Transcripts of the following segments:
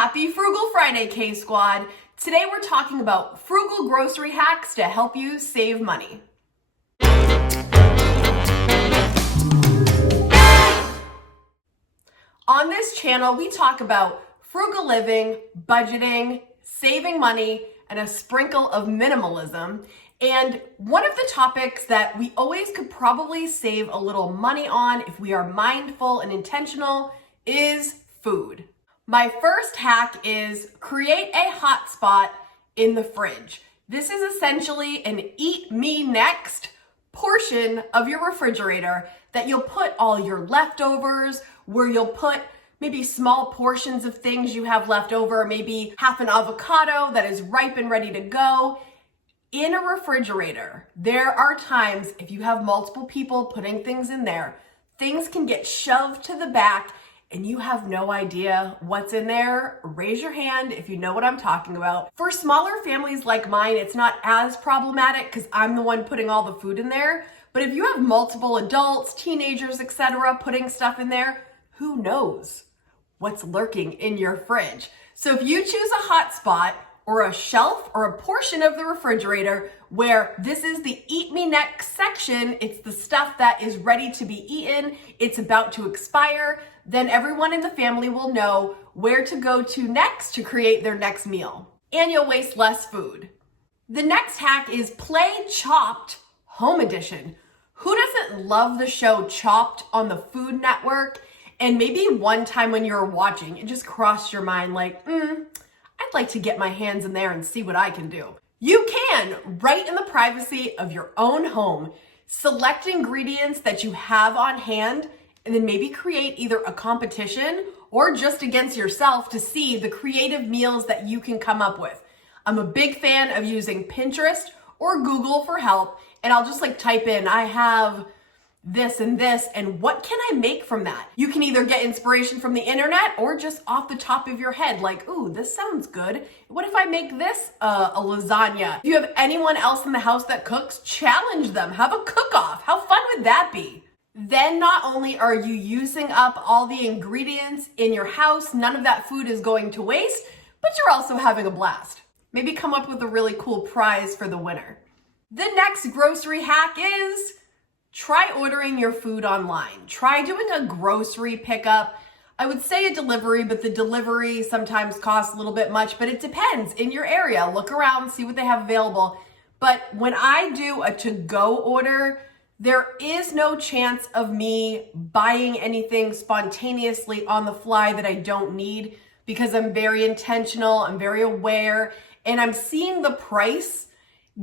Happy Frugal Friday, K-Squad. Today we're talking about frugal grocery hacks to help you save money. On this channel, we talk about frugal living, budgeting, saving money, and a sprinkle of minimalism. And one of the topics that we always could probably save a little money on if we are mindful and intentional is food. My first hack is create a hotspot in the fridge. This is essentially an eat me next portion of your refrigerator that you'll put all your leftovers, where you'll put maybe small portions of things you have left over, maybe half an avocado that is ripe and ready to go. In a refrigerator, there are times if you have multiple people putting things in there, things can get shoved to the back and you have no idea what's in there. Raise your hand if you know what I'm talking about. For smaller families like mine, it's not as problematic because I'm the one putting all the food in there. But if you have multiple adults, teenagers, etc., putting stuff in there, who knows what's lurking in your fridge? So if you choose a hotspot or a shelf or a portion of the refrigerator where this is the eat me next section, it's the stuff that is ready to be eaten, it's about to expire, then everyone in the family will know where to go to next to create their next meal. And you'll waste less food. The next hack is play Chopped Home Edition. Who doesn't love the show Chopped on the Food Network? And maybe one time when you were watching, it just crossed your mind like, I'd like to get my hands in there and see what I can do. You can, right in the privacy of your own home, select ingredients that you have on hand and then maybe create either a competition or just against yourself to see the creative meals that you can come up with. I'm a big fan of using Pinterest or Google for help, and I'll just type in, I have this and this, and what can I make from that? You can either get inspiration from the internet or just off the top of your head, like, ooh, this sounds good. What if I make this a lasagna? If you have anyone else in the house that cooks, challenge them, have a cook-off. How fun would that be? Then not only are you using up all the ingredients in your house, none of that food is going to waste, but you're also having a blast. Maybe come up with a really cool prize for the winner. The next grocery hack is try ordering your food online. Try doing a grocery pickup. I would say a delivery, but the delivery sometimes costs a little bit much, but it depends in your area. Look around, see what they have available. But when I do a to-go order, there is no chance of me buying anything spontaneously on the fly that I don't need because I'm very intentional, I'm very aware, and I'm seeing the price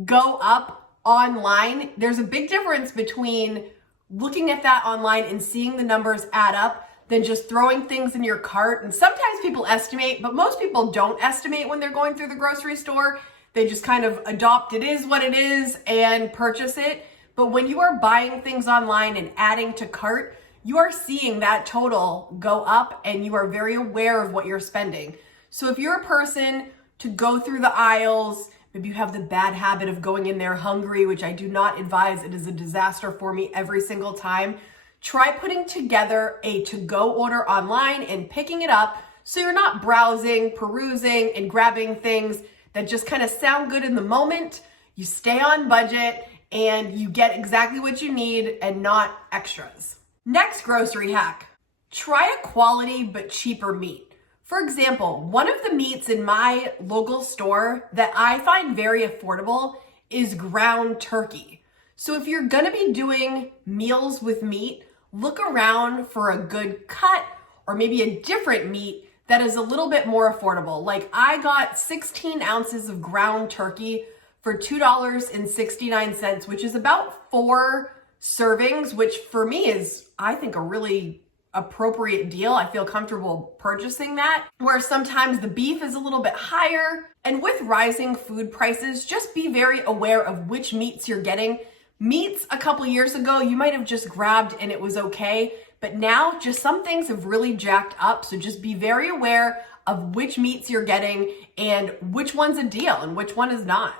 go up online. There's a big difference between looking at that online and seeing the numbers add up than just throwing things in your cart. And sometimes people estimate, but most people don't estimate when they're going through the grocery store. They just kind of adopt it is what it is and purchase it. But when you are buying things online and adding to cart, you are seeing that total go up and you are very aware of what you're spending. So if you're a person to go through the aisles, maybe you have the bad habit of going in there hungry, which I do not advise. It is a disaster for me every single time. Try putting together a to-go order online and picking it up so you're not browsing, perusing, and grabbing things that just kind of sound good in the moment. You stay on budget and you get exactly what you need and not extras. Next grocery hack, try a quality but cheaper meat. For example, one of the meats in my local store that I find very affordable is ground turkey. So if you're gonna be doing meals with meat, look around for a good cut or maybe a different meat that is a little bit more affordable. Like I got 16 ounces of ground turkey for $2.69, which is about 4 servings, which for me is, I think, a really appropriate deal. I feel comfortable purchasing that, where sometimes the beef is a little bit higher. And with rising food prices, just be very aware of which meats you're getting. Meats a couple years ago, you might have just grabbed and it was okay, but now just some things have really jacked up. So just be very aware of which meats you're getting and which one's a deal and which one is not.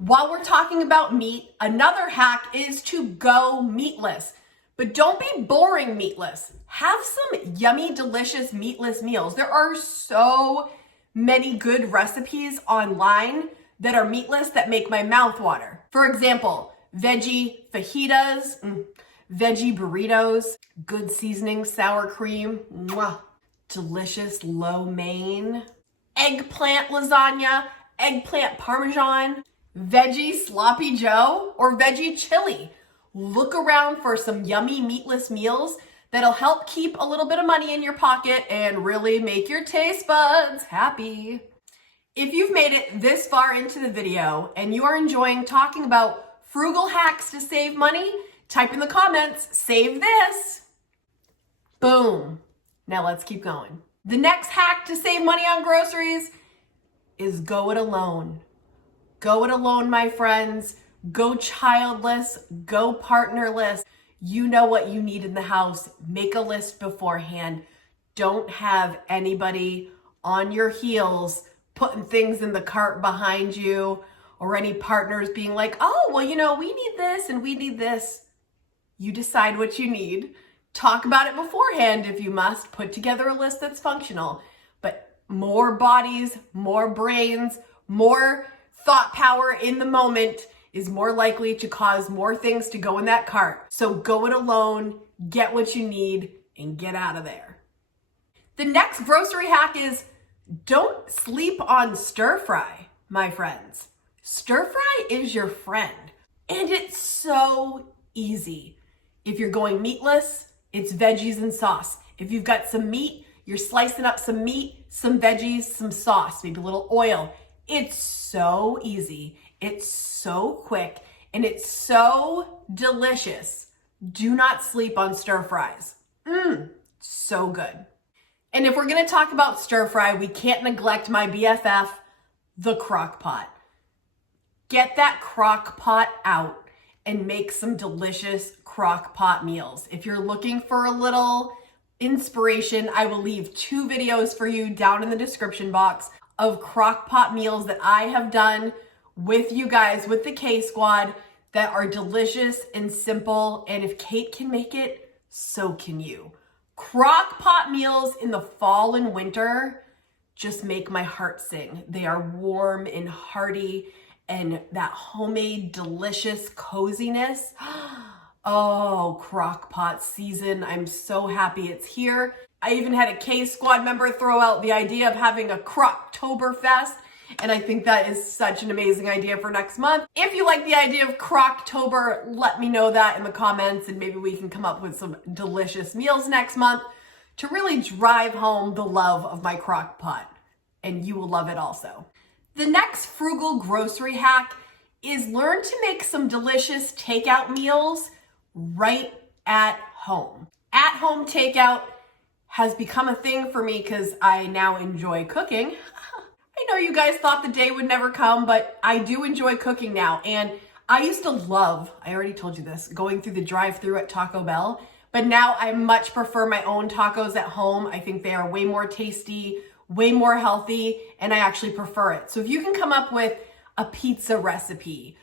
While we're talking about meat, another hack is to go meatless. But don't be boring meatless. Have some yummy, delicious meatless meals. There are so many good recipes online that are meatless that make my mouth water. For example, veggie fajitas, veggie burritos, good seasoning, sour cream, mwah, delicious lo mein, eggplant lasagna, eggplant parmesan, veggie sloppy joe, or veggie chili. Look around for some yummy meatless meals that'll help keep a little bit of money in your pocket and really make your taste buds happy. If you've made it this far into the video and you are enjoying talking about frugal hacks to save money, type in the comments, save this. Boom. Now let's keep going. The next hack to save money on groceries is go it alone. Go it alone, my friends. Go childless, go partnerless. You know what you need in the house. Make a list beforehand. Don't have anybody on your heels putting things in the cart behind you, or any partners being like, oh, well, we need this and we need this. You decide what you need. Talk about it beforehand if you must. Put together a list that's functional. But more bodies, more brains, more thought power in the moment is more likely to cause more things to go in that cart. So go it alone, get what you need, and get out of there. The next grocery hack is don't sleep on stir fry, my friends. Stir fry is your friend, and it's so easy. If you're going meatless, it's veggies and sauce. If you've got some meat, you're slicing up some meat, some veggies, some sauce, maybe a little oil. It's so easy. It's so quick, and it's so delicious. Do not sleep on stir fries. So good. And if we're gonna talk about stir fry, we can't neglect my BFF, the Crockpot. Get that Crockpot out and make some delicious Crockpot meals. If you're looking for a little inspiration, I will leave 2 videos for you down in the description box of Crockpot meals that I have done with you guys, with the K Squad, that are delicious and simple. And if Kate can make it, so can you. Crockpot meals in the fall and winter just make my heart sing. They are warm and hearty, and that homemade delicious coziness. Oh, Crockpot season. I'm so happy it's here. I even had a K Squad member throw out the idea of having a Crocktoberfest, and I think that is such an amazing idea for next month. If you like the idea of Crocktober, let me know that in the comments, and maybe we can come up with some delicious meals next month to really drive home the love of my Crockpot, and you will love it also. The next frugal grocery hack is learn to make some delicious takeout meals right at home. At home takeout has become a thing for me because I now enjoy cooking. I know you guys thought the day would never come, but I do enjoy cooking now. And I used to love, I already told you this, going through the drive-thru at Taco Bell, but now I much prefer my own tacos at home. I think they are way more tasty, way more healthy, and I actually prefer it. So if you can come up with a pizza recipe,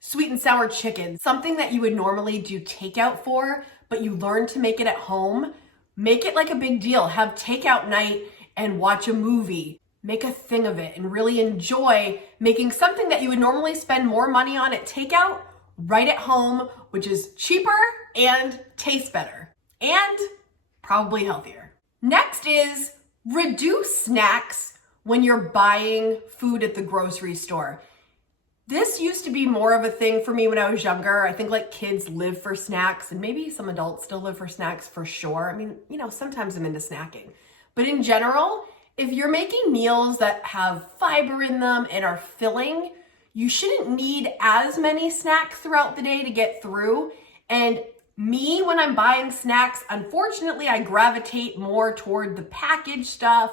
sweet and sour chicken, something that you would normally do takeout for, but you learn to make it at home, make it like a big deal. Have takeout night and watch a movie. Make a thing of it and really enjoy making something that you would normally spend more money on at takeout right at home, which is cheaper and tastes better and probably healthier. Next is reduce snacks when you're buying food at the grocery store. This used to be more of a thing for me when I was younger. I think like kids live for snacks, and maybe some adults still live for snacks for sure. I mean, sometimes I'm into snacking. But in general, if you're making meals that have fiber in them and are filling, you shouldn't need as many snacks throughout the day to get through. And me, when I'm buying snacks, unfortunately, I gravitate more toward the packaged stuff,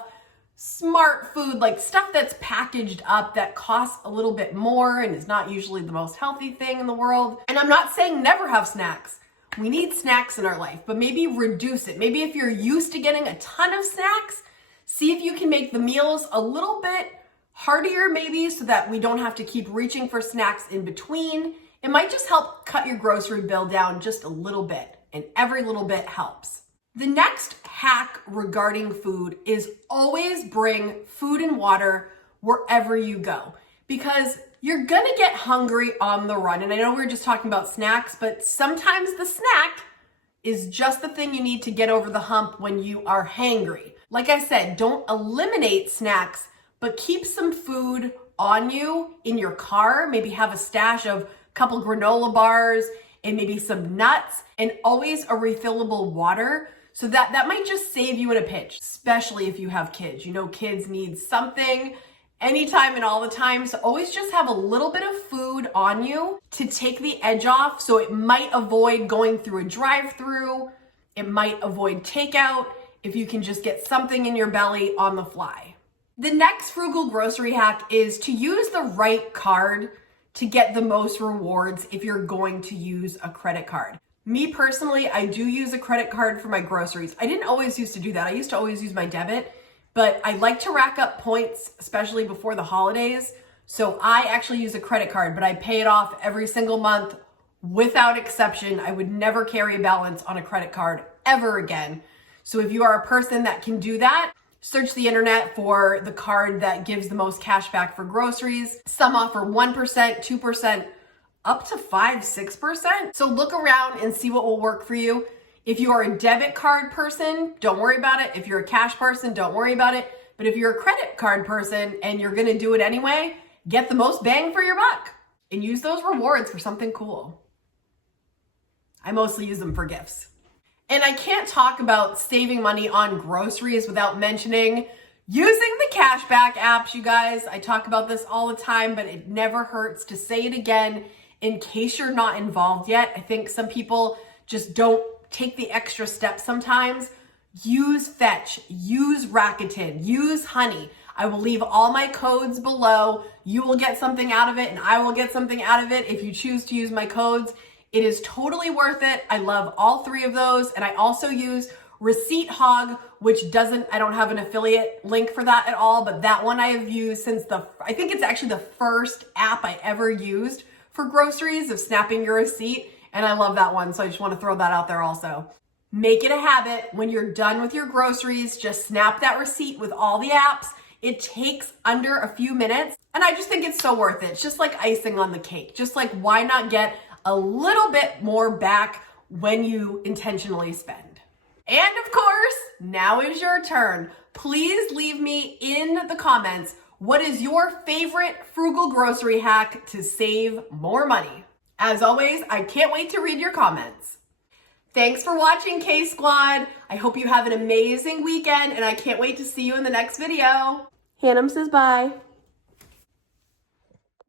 smart food, like stuff that's packaged up that costs a little bit more and is not usually the most healthy thing in the world. And I'm not saying never have snacks. We need snacks in our life, but maybe reduce it. Maybe if you're used to getting a ton of snacks, see if you can make the meals a little bit heartier maybe, so that we don't have to keep reaching for snacks in between. It might just help cut your grocery bill down just a little bit, and every little bit helps. The next hack regarding food is always bring food and water wherever you go, because you're gonna get hungry on the run. And I know we were just talking about snacks, but sometimes the snack is just the thing you need to get over the hump when you are hangry. Like I said, don't eliminate snacks, but keep some food on you in your car. Maybe have a stash of a couple granola bars and maybe some nuts, and always a refillable water. So that might just save you in a pinch, especially if you have kids. You know, kids need something anytime and all the time. So always just have a little bit of food on you to take the edge off. So it might avoid going through a drive-through. It might avoid takeout if you can just get something in your belly on the fly. The next frugal grocery hack is to use the right card to get the most rewards if you're going to use a credit card. Me personally, I do use a credit card for my groceries. I didn't always used to do that. I used to always use my debit, but I like to rack up points, especially before the holidays. So I actually use a credit card, but I pay it off every single month without exception. I would never carry a balance on a credit card ever again. So if you are a person that can do that, search the internet for the card that gives the most cash back for groceries. Some offer 1%, 2%, up to 5%, 6%. So look around and see what will work for you. If you are a debit card person, don't worry about it. If you're a cash person, don't worry about it. But if you're a credit card person and you're gonna do it anyway, get the most bang for your buck and use those rewards for something cool. I mostly use them for gifts. And I can't talk about saving money on groceries without mentioning using the cashback apps, you guys. I talk about this all the time, but it never hurts to say it again in case you're not involved yet. I think some people just don't take the extra step sometimes. Use Fetch, use Rakuten, use Honey. I will leave all my codes below. You will get something out of it and I will get something out of it if you choose to use my codes. It is totally worth it. I love all three of those. And I also use Receipt Hog, which I don't have an affiliate link for that at all, but that one I have used since I think it's actually the first app I ever used for groceries of snapping your receipt. And I love that one. So I just want to throw that out there also. Make it a habit when you're done with your groceries, just snap that receipt with all the apps. It takes under a few minutes. And I just think it's so worth it. It's just like icing on the cake. Just like, why not get a little bit more back when you intentionally spend? And of course, now is your turn. Please leave me in the comments, what is your favorite frugal grocery hack to save more money? As always, I can't wait to read your comments. Thanks for watching, K-Squad. I hope you have an amazing weekend and I can't wait to see you in the next video. Hannum says bye.